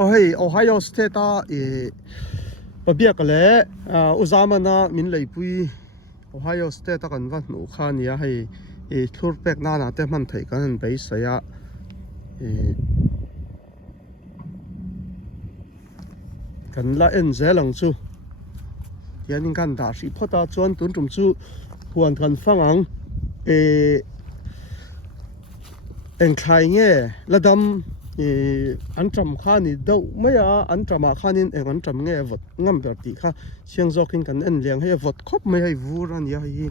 Hey, Ohio State Babia Kale, Uzamana Min Leipui, Ohio State kan van nu khan ya hey thurpek na te man thei kan base ya kan la en zelang chu tianin kan da ri phota chuan tun tum chu huan kan fangang en khai nge ladam an tram kha ni do maya an trama khanin eng an tram nge vot ngam ber ti kha siang zokin kan en liang he vot khop mai hai vuran ya hi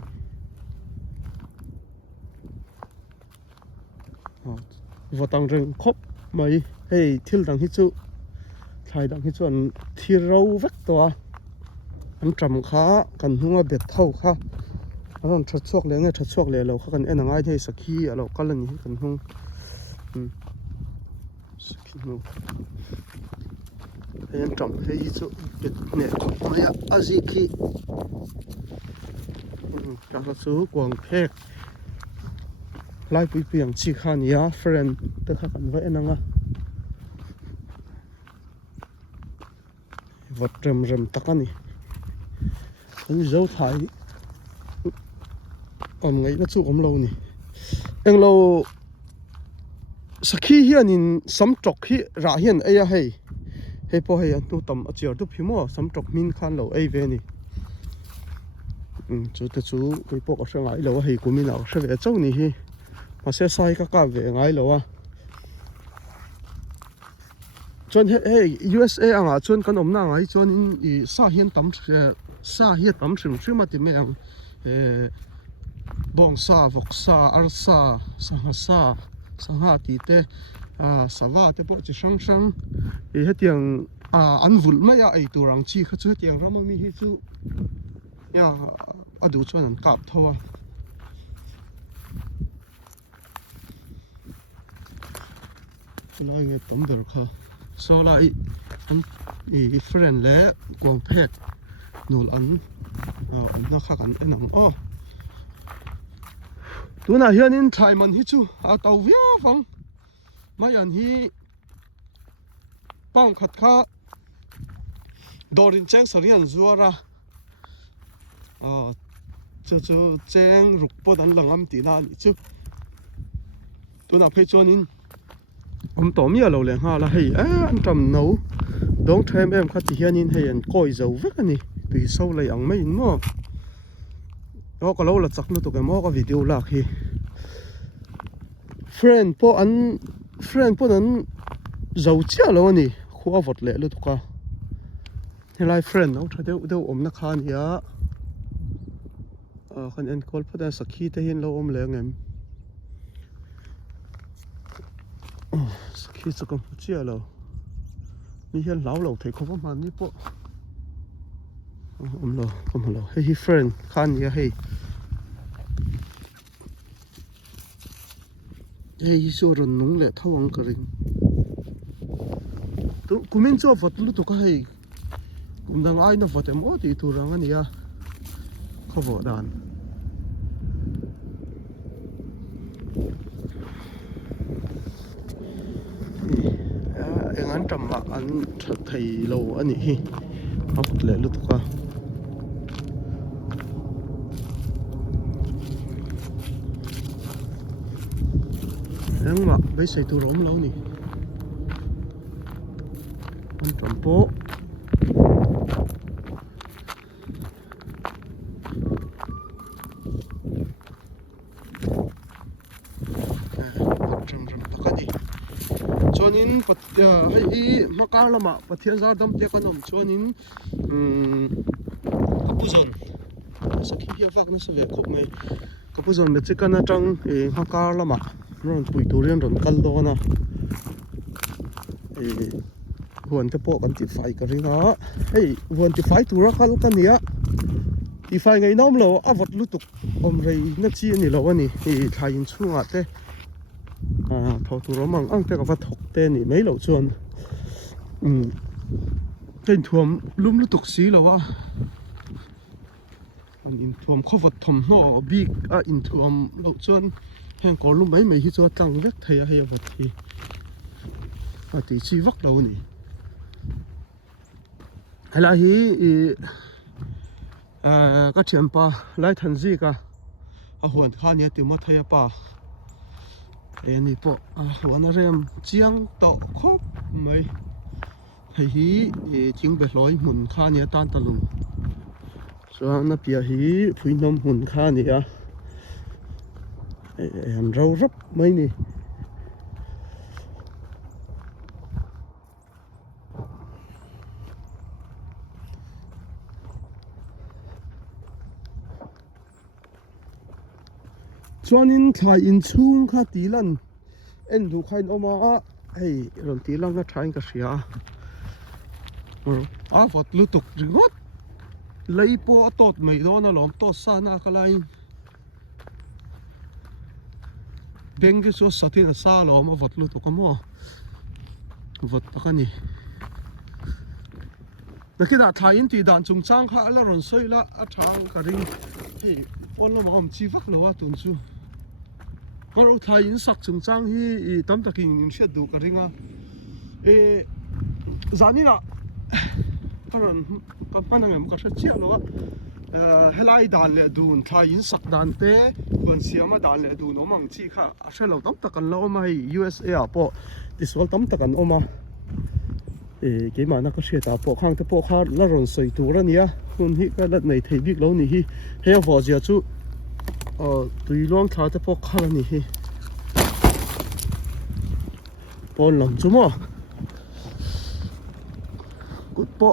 votang reng khop mai hei thil dang hi chu thlai dang hi chuan thir ro vek to an tram kha kan hnunga bet thau kha an tha chuak le nge tha chuak le lo kha kan en angai hei sakhi alo kal ani kan hnung sakhi en tram hei chu bet ne maya aziki ka chu kwang phek lai pui piang chi khan ya friend te kha kan va enanga vật rầm rầm tắc anh anh dấu thái ngay nó chú lâu nè anh lâu sau khi hiện in sắm trọc hi ra hiện ấy hay hay po hay anh tu tầm ở chiều tu phim mà sắm trọc min khan lâu ấy về nè chú cái po ở sang ấy lâu hay của min nào sẽ về châu nè hi mà sẽ sai các cả về ngay lâu à chọn hey USA ang chọn kan omna ngai chọn in sa hian tam shrim mà ti me ang bong sa vok sa ar sa sangha ti te sawa te po chi sang sang hetiang an vul ma ya ei turang chi kha chu hetiang ramami hi chu ya adu chon an kap thowa lai nge tam ber kha so lại anh friend lẽ quang phek nول anh na khác anh em nặng tu na hian in thai man hi chu tàu vía phong mai anh hi pang khát kha dorin cheng sarian zuara chu cheng ruk pot an langam ti na ni chu tu na phei chon in tóm ya lo le ha la hei an tram no dong them em kha ti hian in hei an koi zo vek ani tui so lai ang mai in mo o ka lo la chak nu to ke mo ka video la khi friend po an zo chia lo ni khuwa vot le lu to ka helai friend no tha deu na khan ya khan en kol pha sakhi te hin lo le ngem khi cho công chia lo mi hiền lão lâu thấy không mà ní bộ không lo hey friend khan ya hey hey so ron nung le thawang ka ring tu kumin cho vot lu to ka hey kum dang ai na vot em o ti tu rang ani ya khawo dan anh trầm mà anh thầy lâu anh hi nó lệ lúc qua nhưng mà bây giờ tôi rỗm lâu nè anh trầm bố trầm tắc anh chonin hei makar lama pathian zar dam te kanom chonin kapuzon sakhi hi awak na save khop mai kapuzon me chikan atang makar lama ron pui turian ron kal do na huan te po kan ti fai ka ringa hei huan ti fai tura kal kan nia ti fai ngai nom lo avot lutuk om rei na chi ani lo ani thain chunga te thọ tu romang ang te ka va thok te ni mai lo chuan ten thuam lum lu tok si lo wa an in thuam khawat thom no big in thuam lo chuan hen ko lum mai hi chu tlang vek theia he vot hi ti chi vak lo ni helai hi ka thiam pa lai than ji ka a huan kha nia ti ma thaya pa ani po huan a rem chiang to khop mai hi thing be hloi mun kha nia tan talung chuang na pia hi phuinom mun kha nia an rau rap mai ni chuanin thlai in chung kha tilan en du khain oma a hei ron tilang na thain ka hria a vot lu tuk ringot lei po tot mai do na lom to sa na kalai beng ke so satin sa lom a vot lu tuk mo vot takani nakida thain ti dan chung chang kha la ron soila a thang ka ring hei pon lo mom chi vak lo wa tun chu maro thain sak chung chang hi tam takin in shet du ka ringa zanina karon kan panangem ka chia lo helai dan le dun thain sak dan te kon siama dan le dun omang chi kha a shelo tam takan lo mai USA po tisol tam takan oma ke ma na ka sheta po khang te po kha la ron soi tu ra nia hun hi ka lat nei thei bik lo ni hi he vo zia chu tui long tha te po kha la ni hi pon lam chu mo gut po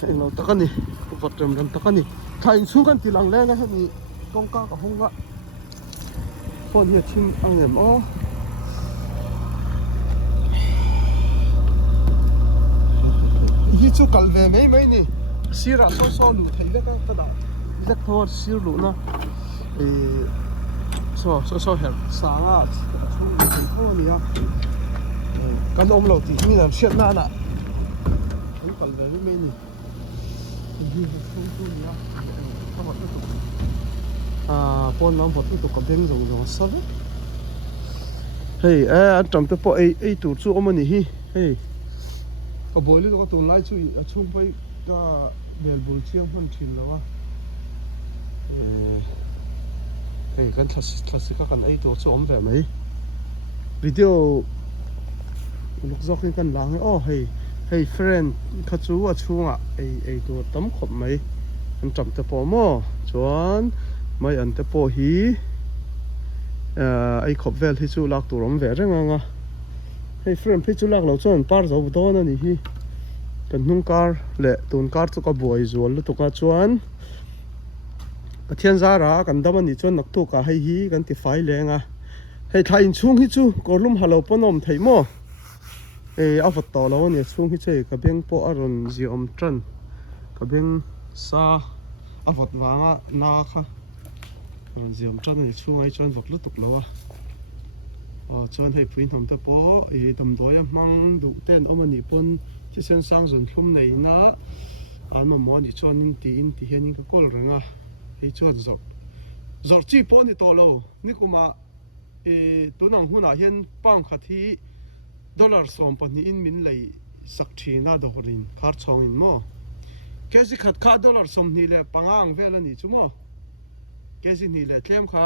heng lo takani vot ram takani thain chung kan tilang le na he mi kong ka ka hunga pon hi thim angem o hi chu kalve mai ni sira so lu thei la ka da lek thor sir lu na so hem sa nga chu thei tho ni a kan om lo ti mi nan shet na na kan kalve mai ni hi ha chu ni a pon lam vot tu ka beng zong sa vek hei an tam te po ei tu chu om ni hi hei a boili ko tun lai chu a chung pai ka belbul chiang man thin lawa hei kan thlas ka kan ei to chu om ve mai video luk zokin kan lang hei friend kha chu a chunga ei to tam khop mai an tam te po mo chuan mai an te po hi ai khop vel hi chu lak tur om ve renga nga hei friend phei chu lak lo chuan par zo do na ni hi kan hnung kar le tun kar chu ka buai zual lu tuka chuan pathian zara kan dam ani chuan nak tu ka hei hi kan ti fai lenga hei thain chung hi chu korlum halo panom thei mo avot to lo ni chung hi chei ka beng po aron ziom tran ka beng sa avot wanga na kha aron ziom tran ni chung ai chuan vot lu tuk lo chuan hei phuin hom te po dam doya mang du ten omani pon ti sen sang zun thlum nei na an ma mo ni chuan in ti hian ka kol renga hei chuan zor chi po ni to lo ni kuma tunang huna hian pang khathi dollar som pani in min lei sak thina do rin khar chong in mo kezi khat kha dollar som ni le pangang vel ani chu mo kezi ni le tlem kha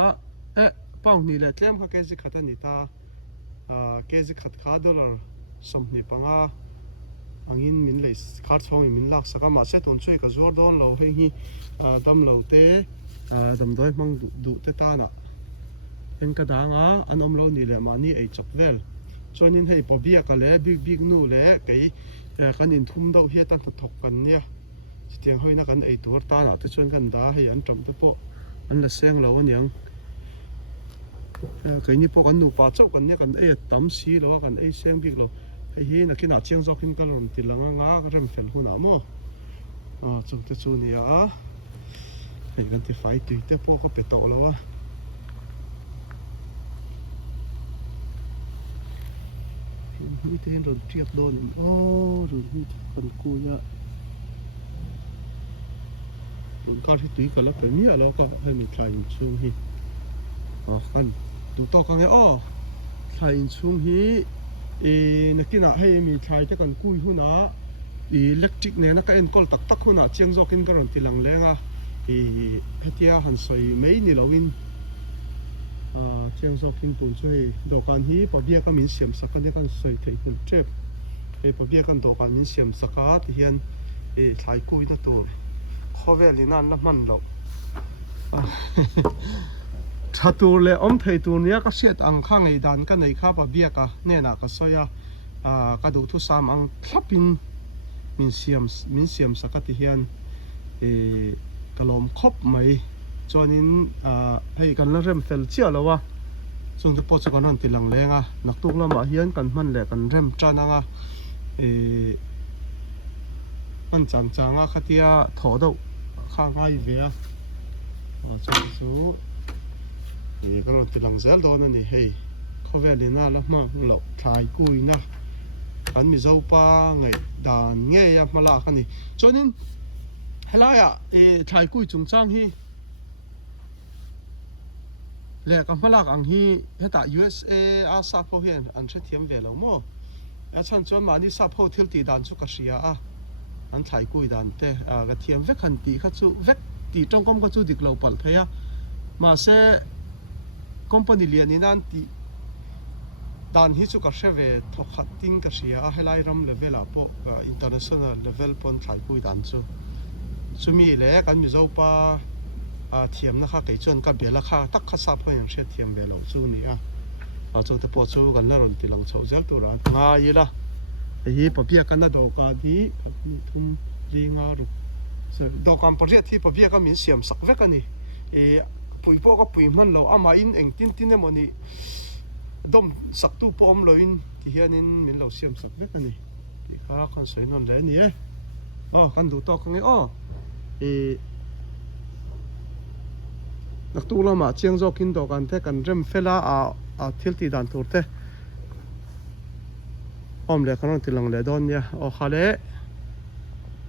pang ni le tlem kha kezi khat ani ta kezi khat kha dollar som ni panga angin min lei khar chong in min lak saka ma se tun chui ka zor don lo hei hi dam lo te dam doi mang du te ta na en ka danga an om lo ni le ma ni ei chop vel chuanin hei pobia ka le big nu le kei kan in thum do hi tan thok kan nia chitiang hoina kan ei tur ta na te chuan kan da hei an tam te po an la seng lo aniang kei ni po kan nu pa chau kan nia kan ei tam si lo kan ei seng big lo hei hi na kina chiang zokin kalon tilanga nga ka rem fel huna mo chung te chu nia hei kan ti fai tui te po ka pe to lo hi ten ron triak don ron hi kan ku ya tun kar hi tui kala pe mi alo ka he mi thlai in chung hi kan tu to ka nge thlai in chung hi nakina hei mi thlai te kan kui huna electric ne na ka enkol tak tak huna chiang zokin karon tilang lenga hetia han soi mei ni loin chiang zokin tun chu hei dokan hi pabia ka min siam sakane kan soi thei hul trep pabia kan dokan min siam saka ti hian thlai kui na tur khawelinan la man lo chatur le thei tur nia ka hriat ang kha ngei dan ka nei kha pabia ka nena ka soya ka du thu sam ang thlapin min siam sakati hian kalom khop mai chonin hei kan la rem fel chia lowa chung te po chu kan han tilang lenga naktuk lama hian kan man le kan rem trananga man changa khatia thodo kha ngai ve a chung te chu karon tilang zel don ani hei khovelina la ma lo thai kuina kan mi zo pa ngai dan nge ya mala khani chonin helaya thai kui chung chang hi le ka mala ang hi heta USA a sa pho hian an the thiam ve lo mo a chan chon mani sa pho thil ti dan chu ka ria a an thai kui dan te ga thiam ve khan ti kha chu vek ti tong kom ka chu dik lo pal thaya ma se company lian an ti dan hi chu ka hrewe thokhat ting ka ria a helai ram level a po international level pon thai kui dan chu chumi le kan mi zo pa thiam na kha kei chon ka bela kha tak kha sa phoin hre thiam ve lo chu ni a chung te po chu kan la ron tilang chho zel tura nga yila hi papia kan na do ka di kan ni thum linga ruk so do kan pariat hi papia ka min siam sak ve ka ni pui po ka pui man lo ama in eng tin tin emoni dom sak tu po om loin ti hianin min lo siam sak ve ka ni ti kha kan soi non le ni kan du to khang naktu lama chiang zokin do kan te kan rem fela a thil ti dan tur te om le kan tilang le don ya khale